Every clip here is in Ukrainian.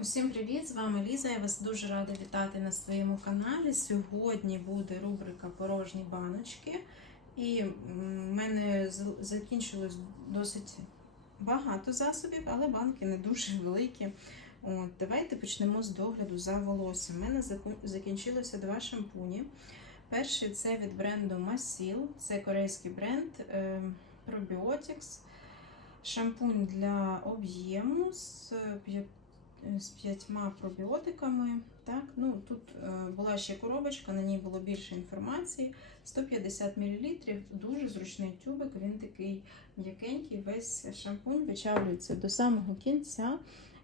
Усім привіт! З вами Ліза. Я вас дуже рада вітати на своєму каналі. Сьогодні буде рубрика Порожні баночки. І в мене закінчилось досить багато засобів, але банки не дуже великі. От, давайте почнемо з догляду за волоссям. У мене закінчилося два шампуні. Перший це від бренду Masil, це корейський бренд е, Probiotics. Шампунь для об'єму з з п'ятьма пробіотиками. Так, ну Тут е, була ще коробочка, на ній було більше інформації. 150 мл, дуже зручний тюбик, він такий м'якенький, весь шампунь вичавлюється до самого кінця.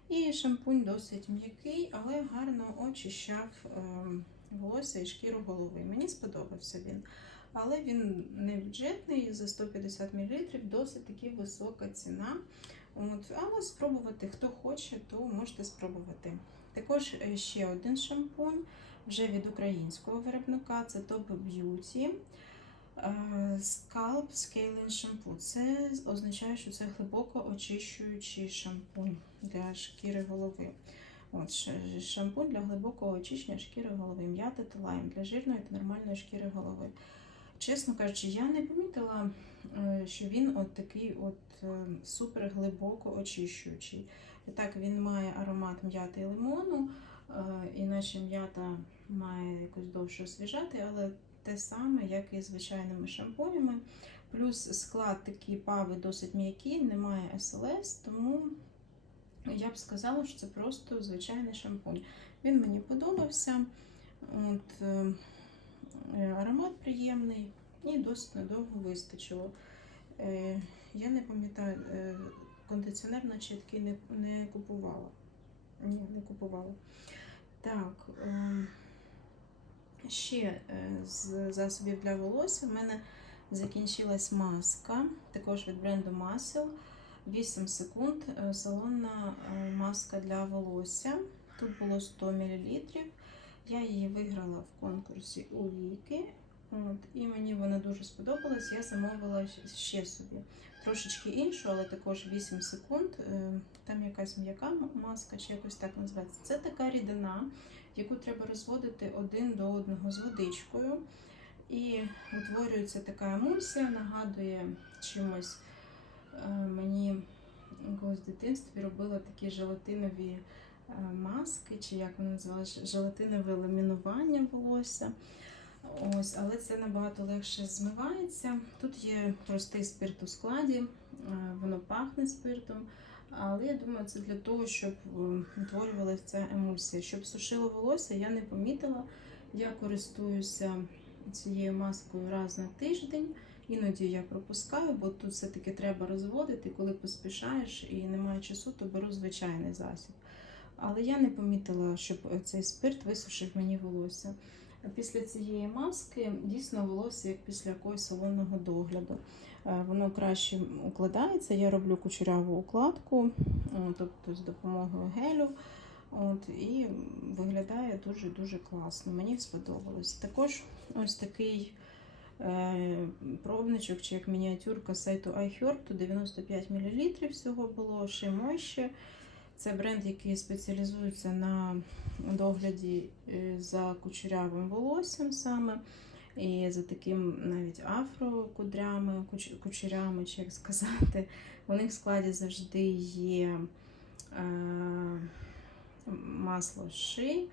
І шампунь досить м'який, але гарно очищав е, волосся і шкіру голови. Мені сподобався він. Але він не бюджетний, за 150 мл, досить таки висока ціна. От, але спробувати, хто хоче, то можете спробувати. Також е, ще один шампунь вже від українського виробника це Top Beauty е, Scalp Scaling Shampoo. Це означає, що це глибоко очищуючий шампунь для шкіри голови. От, Шампунь для глибокого очищення шкіри голови, м'ята та лайм для жирної та нормальної шкіри голови. Чесно кажучи, я не помітила, що він от такий от е, супер глибоко очищуючий. І так, він має аромат м'яти і лимону, е, іначе м'ята має якось довше освіжати, але те саме, як і звичайними шампунями. Плюс склад такий пави досить м'який, немає СЛС, тому я б сказала, що це просто звичайний шампунь. Він мені подобався. От, е, е, аромат приємний і досить надовго вистачило. Е, Я не пам'ятаю, е, кондиціонер наче такий не, не купувала. Ні, не купувала. Так, е, ще е, з засобів для волосся в мене закінчилась маска, також від бренду Масел. 8 секунд салонна маска для волосся. Тут було 100 мл. Я її виграла в конкурсі у Віки. От, і мені вона дуже сподобалась. Я замовила ще собі трошечки іншу, але також 8 секунд. Е, Там якась м'яка маска, чи якось так називається. Це така рідина, яку треба розводити один до одного з водичкою. І утворюється така емульсія, нагадує чимось. Е, Мені колись в дитинстві робила такі желатинові е, маски, чи як вони називалися, желатинове ламінування волосся. Ось, але це набагато легше змивається. Тут є простий спирт у складі, е, воно пахне спиртом. Але я думаю, це для того, щоб е, утворювалася ця емульсія. Щоб сушило волосся, я не помітила. Я користуюся цією маскою раз на тиждень. Іноді я пропускаю, бо тут все-таки треба розводити. Коли поспішаєш і немає часу, то беру звичайний засіб. Але я не помітила, щоб цей спирт висушив мені волосся. Після цієї маски дійсно волосся як після якогось салонного догляду. Е, Воно краще укладається. Я роблю кучеряву укладку, тобто з допомогою гелю. От, і виглядає дуже-дуже класно. Мені сподобалось. Також ось такий е, пробничок, чи як мініатюрка сайту iHerb, тут 95 мл всього було, ще мойще. Це бренд, який спеціалізується на догляді е, за кучерявим волоссям саме. І за таким навіть афрокудрями, кучерями, чи як сказати. У них в складі завжди є е, масло ши,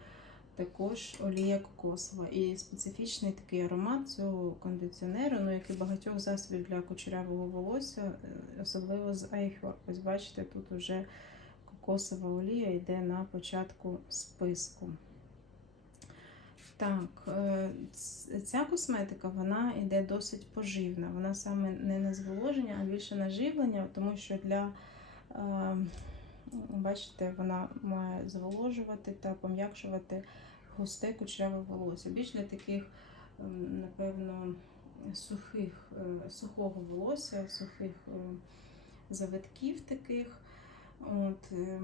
також олія кокосова. І специфічний такий аромат цього кондиціонеру, ну як і багатьох засобів для кучерявого волосся, е, особливо з iHerb. Ось бачите, тут уже кокосова олія йде на початку списку. Так, е, ця косметика вона йде досить поживна. Вона саме не на зволоження, а більше на живлення, тому що для, е, бачите, вона має зволожувати та пом'якшувати густе кучеряве волосся. Більш для таких, ем, напевно, сухих, е, сухого волосся, сухих е, завитків таких. От, е,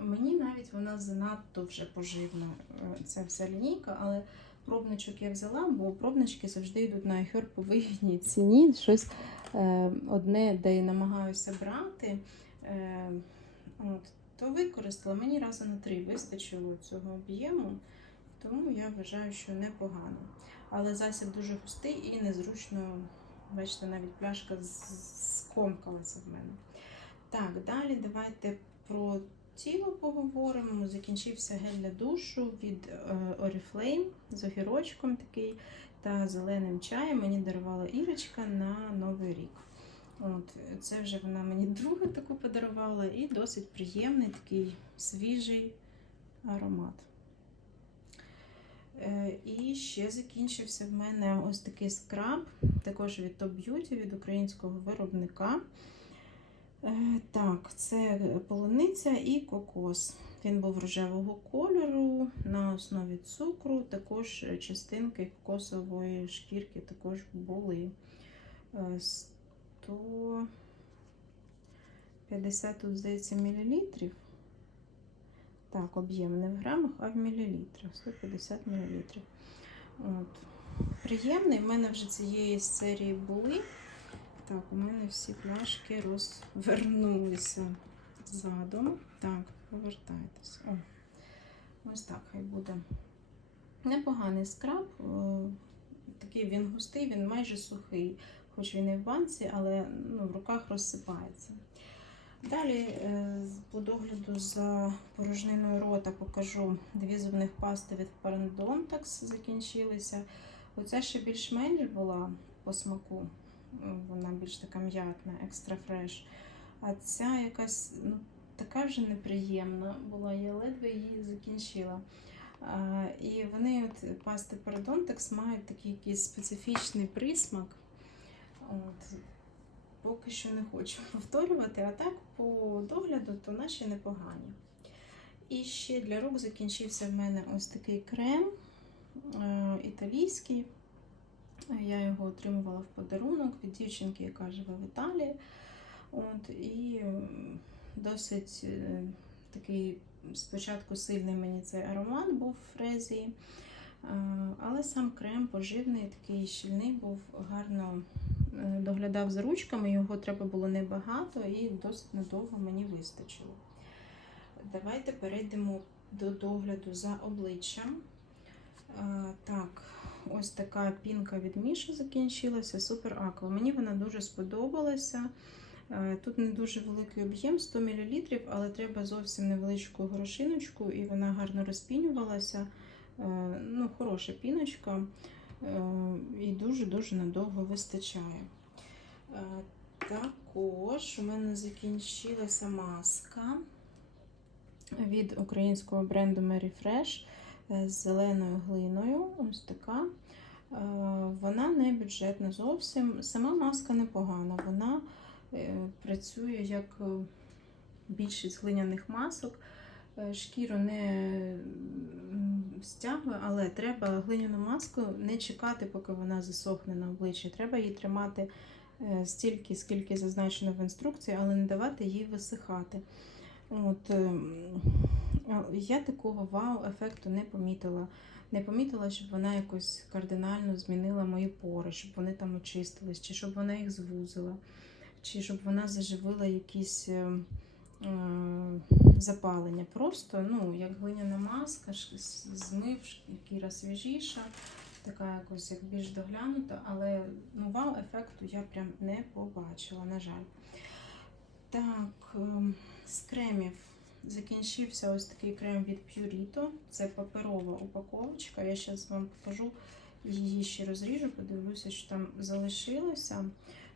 мені навіть вона занадто вже поживна, е, ця вся лінійка, але пробничок я взяла, бо пробнички завжди йдуть на iHerb по вигідній ціні. Щось е, одне, де я намагаюся брати. От, то використала. Мені разу на три вистачило цього об'єму, тому я вважаю, що непогано. Але засіб дуже густий і незручно, бачите, навіть пляшка скомкалася в мене. Так, далі давайте про тіло поговоримо. Закінчився гель для душу від е, Oriflame з огірочком такий та зеленим чаєм. Мені дарувала Ірочка на Новий рік. От, це вже вона мені другу таку подарувала, і досить приємний такий свіжий аромат. Е, І ще закінчився в мене ось такий скраб, також від Top Beauty, від українського виробника. Е, Так, це полуниця і кокос. Він був рожевого кольору на основі цукру, також частинки кокосової шкірки також були. Е, 150 тут, здається, мілілітрів. Так, об'єм не в грамах, а в мілілітрах. 150 мілілітрів. От. Приємний. У мене вже цієї серії були. Так, у мене всі пляшки розвернулися задом. Так, повертайтесь. О, ось так хай буде. Непоганий скраб. Е, Такий він густий, він майже сухий, хоч він і в банці, але ну, в руках розсипається. Далі е, по догляду за порожниною рота покажу дві зубних пасти від Parodontax закінчилися. Оця ще більш-менш була по смаку, вона більш така м'ятна, екстра фреш. А ця якась ну, така вже неприємна була, я ледве її закінчила. А, і вони, от пасти Parodontax, мають такий якийсь специфічний присмак. От, поки що не хочу повторювати, а так по догляду то наші непогані. І ще для рук закінчився в мене ось такий крем е, італійський. Я його отримувала в подарунок від дівчинки, яка живе в Італії. От, і досить е, такий спочатку сильний мені цей аромат був в фрезії. Е, Але сам крем поживний, такий щільний, був гарно е, доглядав за ручками, його треба було небагато і досить надовго мені вистачило. Давайте перейдемо до догляду за обличчям. Так, ось така пінка від Міші закінчилася, супер аква. Мені вона дуже сподобалася. Е, Тут не дуже великий об'єм 100 мл, але треба зовсім невеличку горошиночку, і вона гарно розпінювалася. Е, Ну, Хороша піночка е, і дуже-дуже надовго вистачає. Також у мене закінчилася маска від українського бренду Mary Fresh з зеленою глиною. Ось така. Е, Вона не бюджетна зовсім. Сама маска непогана. Вона е, працює як е, більшість глиняних масок. Е, Шкіру не стягує, але треба глиняну маску не чекати, поки вона засохне на обличчі. Треба її тримати е, стільки, скільки зазначено в інструкції, але не давати їй висихати. От, ем, я такого вау-ефекту не помітила. Не помітила, щоб вона якось кардинально змінила мої пори, щоб вони там очистились, чи щоб вона їх звузила, чи щоб вона заживила якісь е, е, запалення. Просто ну, як глиняна маска, змив, шкіра свіжіша, така якось як більш доглянута, але ну, вау-ефекту я прям не побачила, на жаль. Так, ем, з кремів закінчився ось такий крем від Purito. Це паперова упаковочка. Я зараз вам покажу її ще розріжу, подивлюся, що там залишилося.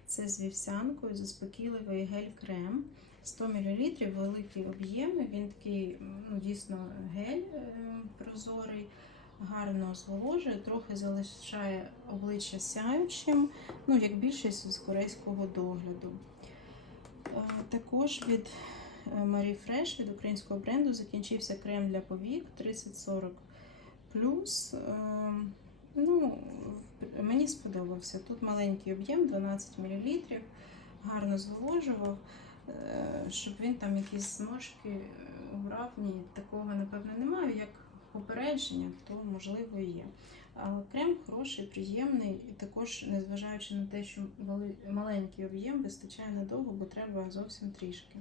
Це з вівсянкою, заспокійливий гель-крем. 100 мл, великі об'єми. Він такий ну, дійсно гель е, прозорий, гарно зволожує, трохи залишає обличчя сяючим, ну, як більшість з корейського догляду. Е, Також від Marie Fresh, від українського бренду, закінчився крем для повік 30-40 плюс. Е, Ну, мені сподобався. Тут маленький об'єм, 12 мл, гарно зволожував, Е, щоб він там якісь зморшки е, убрав. Ні, такого, напевно, немає. Як попередження, то можливо є. Але крем хороший, приємний, і також, незважаючи на те, що маленький об'єм вистачає надовго, бо треба зовсім трішки.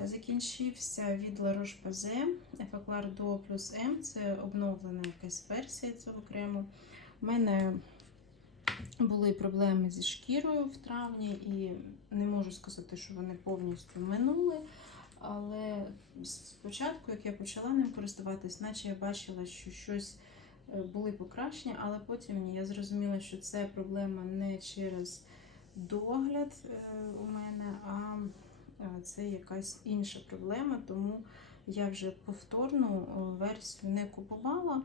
Е, Закінчився від La Roche-Posay Effaclar Duo Plus M. Це обновлена якась версія цього крему. У мене були проблеми зі шкірою в травні, і не можу сказати, що вони повністю минули. Але спочатку, як я почала ним користуватись, наче я бачила, що щось е, були покращення, але потім. Я зрозуміла, що це проблема не через догляд е, у мене, а це якась інша проблема, тому я вже повторну версію не купувала.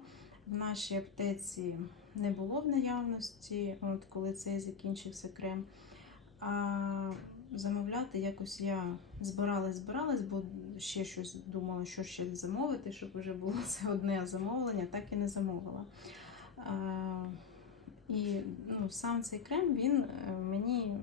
В нашій аптеці не було в наявності, от коли цей закінчився крем. А замовляти якось я збиралась, збиралась, бо ще щось думала, що ще замовити, щоб вже було це одне замовлення, так і не замовила. А, і ну, сам цей крем він е, мені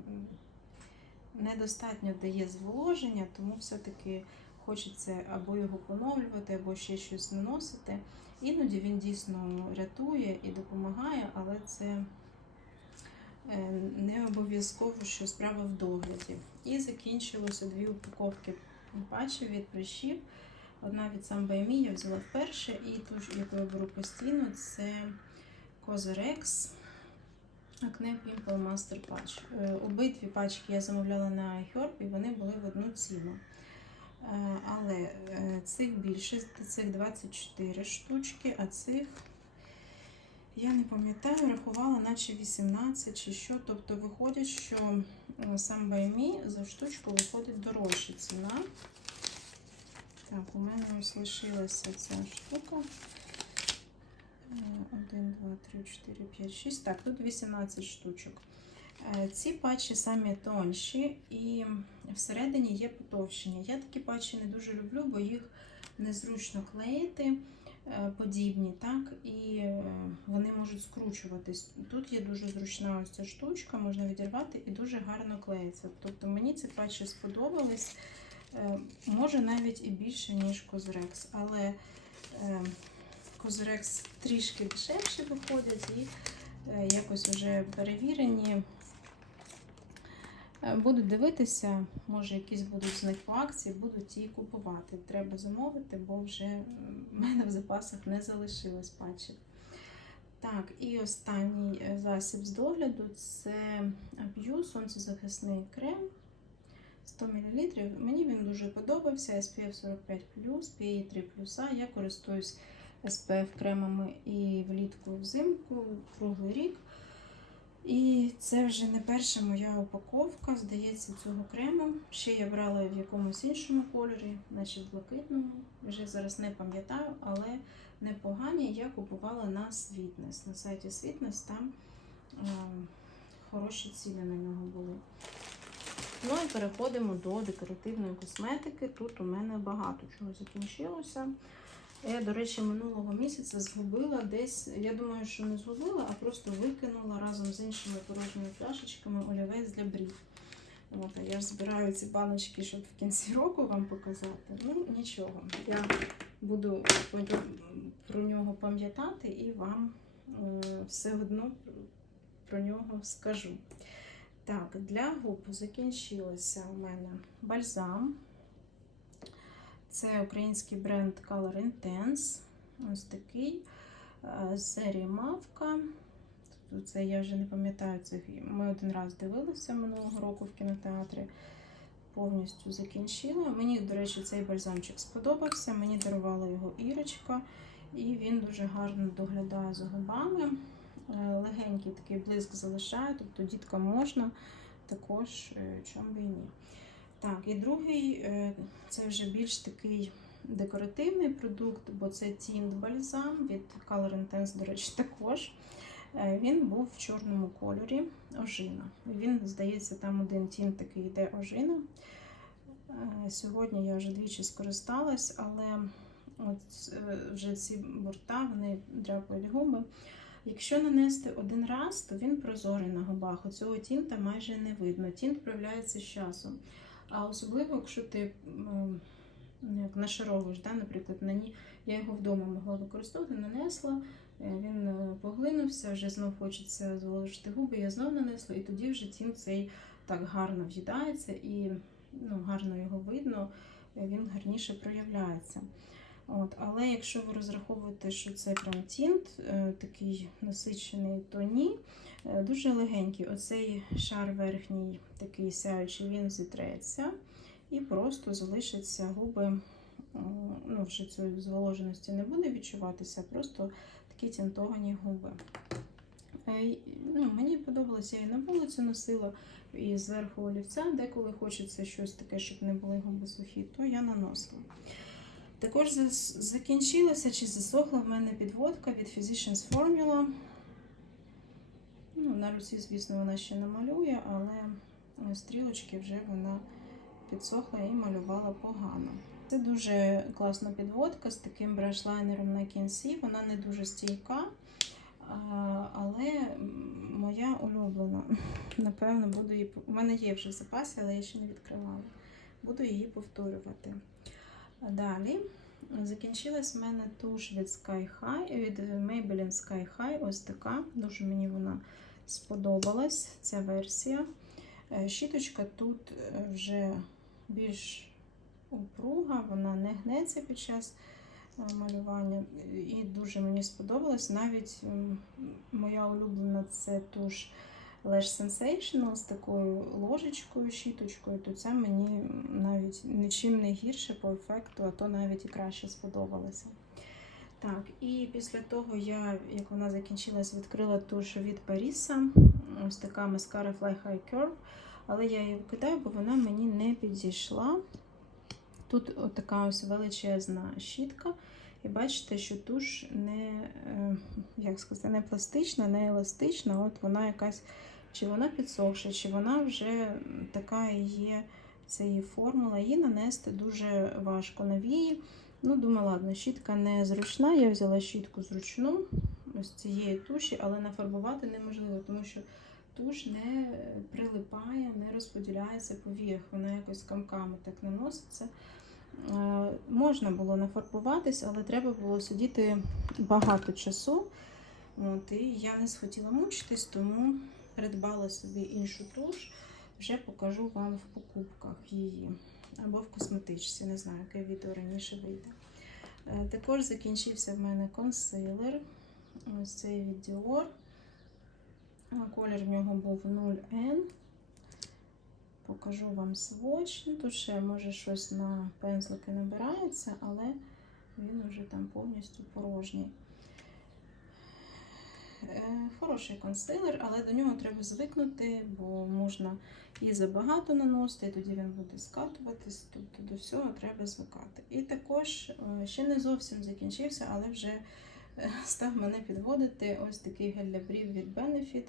недостатньо дає зволоження, тому все-таки хочеться або його поновлювати, або ще щось наносити. Іноді він дійсно рятує і допомагає, але це е, не обов'язково, що справа в догляді. І закінчилося дві упаковки патчів від прищів. Одна від Самбаймі я взяла вперше, і ту, яку я беру постійно, це Козереx Acne Pimple Master Patch. Е, Обидві пачки я замовляла на iHerb, і вони були в одну ціну. Е, Але е, цих більше, цих 24 штучки, а цих, я не пам'ятаю, рахувала, наче 18 чи що. Тобто виходить, що е, сам Баймі за штучку виходить дорожча ціна. Так, у мене ось лишилася ця штука. 1, 2, 3, 4, 5, 6. Так, тут 18 штучок. Е, Ці патчі самі тонші і всередині є потовщення. Я такі патчі не дуже люблю, бо їх незручно клеїти е, подібні, так, і е, вони можуть скручуватись. Тут є дуже зручна ось ця штучка, можна відірвати і дуже гарно клеїться. Тобто мені ці патчі сподобались, може навіть і більше, ніж Козрекс, але Козрекс трішки дешевші виходять і е, якось вже перевірені. Е, Буду дивитися, може якісь будуть з них по акції, буду ті купувати. Треба замовити, бо вже в мене в запасах не залишилось патчів. Так, і останній е, засіб з догляду це Abuse сонцезахисний крем 100 мл. Мені він дуже подобався. SPF 45 PA 3 Я користуюсь SPF кремами і влітку, взимку, круглий рік. І це вже не перша моя упаковка, здається, цього крему. Ще я брала в якомусь іншому кольорі, наче в блакитному. Вже зараз не пам'ятаю, але непогані я купувала на Sweetness. На сайті Sweetness там е, хороші ціни на нього були. Ну і переходимо до декоративної косметики. Тут у мене багато чого закінчилося. Я, до речі, минулого місяця згубила десь, я думаю, що не згубила, а просто викинула разом з іншими порожніми пляшечками олівець для брів. От, я ж збираю ці баночки, щоб в кінці року вам показати. Ну, нічого. Я буду про нього пам'ятати і вам е, все одно про нього скажу. Так, для губ закінчилося у мене бальзам. Це український бренд Color Intense. Ось такий е, з серії Мавка. Це я вже не пам'ятаю, це ми один раз дивилися минулого року в кінотеатрі. Повністю закінчила. Мені, до речі, цей бальзамчик сподобався. Мені дарувала його Ірочка, і він дуже гарно доглядає за губами. Е, Легенький такий блиск залишає, тобто діткам можна, також е, чому б і ні. Так, і другий е, це вже більш такий декоративний продукт, бо це Tint бальзам від Color Intense, до речі, також. Е, Він був в чорному кольорі ожина. Він, здається, там один тінт такий йде ожина. Е, Сьогодні я вже двічі скористалась, але от вже ці борта вони дряпають губи. Якщо нанести один раз, то він прозорий на губах. Оцього тінта майже не видно. Тінт проявляється з часом. А особливо, якщо ти ну, як нашаровуєш, да, наприклад, на ній, я його вдома могла використовувати, нанесла, е, він е, поглинувся, вже знов хочеться зволожити губи, я знов нанесла, і тоді вже тінт цей так гарно в'їдається і ну, гарно його видно. він гарніше проявляється. От, але якщо ви розраховуєте, що це прям тінт, е, такий насичений, то ні. Е, Дуже легенький. Оцей шар верхній, такий сяючий, він зітреться і просто залишаться губи. Ну, вже цієї зволоженості не буде відчуватися, просто такі тінтовані губи. Е, Ну, мені подобалося, я і на вулицю носила, і зверху олівця, деколи хочеться щось таке, щоб не були губи сухі, то я наносила. Також закінчилася чи засохла в мене підводка від Physicians Formula. На руці, звісно, вона ще не малює, але е, стрілочки вже вона підсохла і малювала погано. Це дуже класна підводка з таким брашлайнером на кінці. Вона не дуже стійка, але моя улюблена. Напевно, буду її. У мене є вже в запасі, але я ще не відкривала. Буду її повторювати. Далі закінчилась в мене туш від Sky High, від Maybelline Sky High. Ось така. Дуже мені вона сподобалась, ця версія. Е, Щіточка тут е, вже більш упруга, вона не гнеться під час е, малювання. І дуже мені сподобалось. Навіть моя улюблена це туш Lash Sensation з такою ложечкою, щіточкою, то це мені навіть нічим не гірше по ефекту, а то навіть і краще сподобалося. Так, і після того я, як вона закінчилась, відкрила туш від Паріса. Ось така маскара Fly High Curve. Але я її викидаю, бо вона мені не підійшла. Тут така ось величезна щітка. І бачите, що туш не, е, як сказати, не пластична, не еластична. От вона якась, чи вона підсохша, чи вона вже така є, це її формула. Її нанести дуже важко на вії. Ну, думаю, ладно, щітка не зручна. Я взяла щітку зручну ось цієї туші, але нафарбувати неможливо, тому що туш не прилипає, не розподіляється по віях. Вона якось камками так наноситься. Е, Можна було нафарбуватись, але треба було сидіти багато часу. От, і я не схотіла мучитись, тому придбала собі іншу туш. Вже покажу вам в покупках її. Або в косметичці, не знаю, яке відео раніше вийде. Е, Також закінчився в мене консилер. Ось цей від Dior. Колір в нього був 0N. Покажу вам сводч. Тут ще може щось на пензлики набирається, але він вже там повністю порожній. Е, Хороший консилер, але до нього треба звикнути, бо можна і забагато наносити, і тоді він буде скатуватись. Тобто до всього треба звикати. І також е, ще не зовсім закінчився, але вже е, став мене підводити ось такий гель для брів від Benefit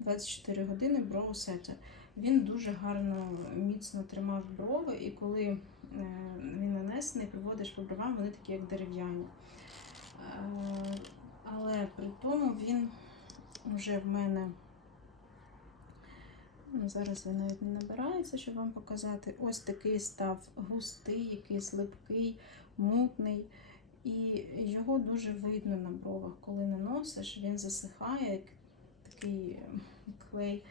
24 години Brow Setter. Він дуже гарно міцно тримав брови, і коли він нанесений, приводиш по бровам, вони такі, як дерев'яні. Але при тому він вже в мене. Ну, зараз він навіть не набирається, щоб вам показати. Ось такий став густий, якийсь липкий, мутний. І його дуже видно на бровах, коли наносиш, він засихає, як такий клей.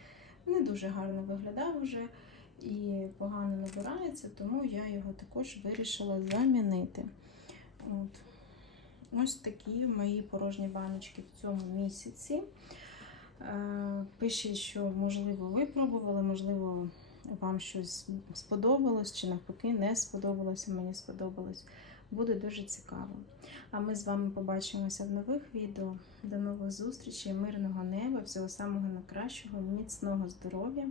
Не дуже гарно виглядав вже і погано набирається, тому я його також вирішила замінити. От. Ось такі мої порожні баночки в цьому місяці. Е, Пишіть, що, можливо, ви пробували, можливо, вам щось сподобалось, чи навпаки, не сподобалося, мені сподобалось. Буде дуже цікаво. А ми з вами побачимося в нових відео. До нових зустрічей, мирного неба, всього самого найкращого, міцного здоров'я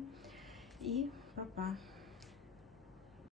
і па-па!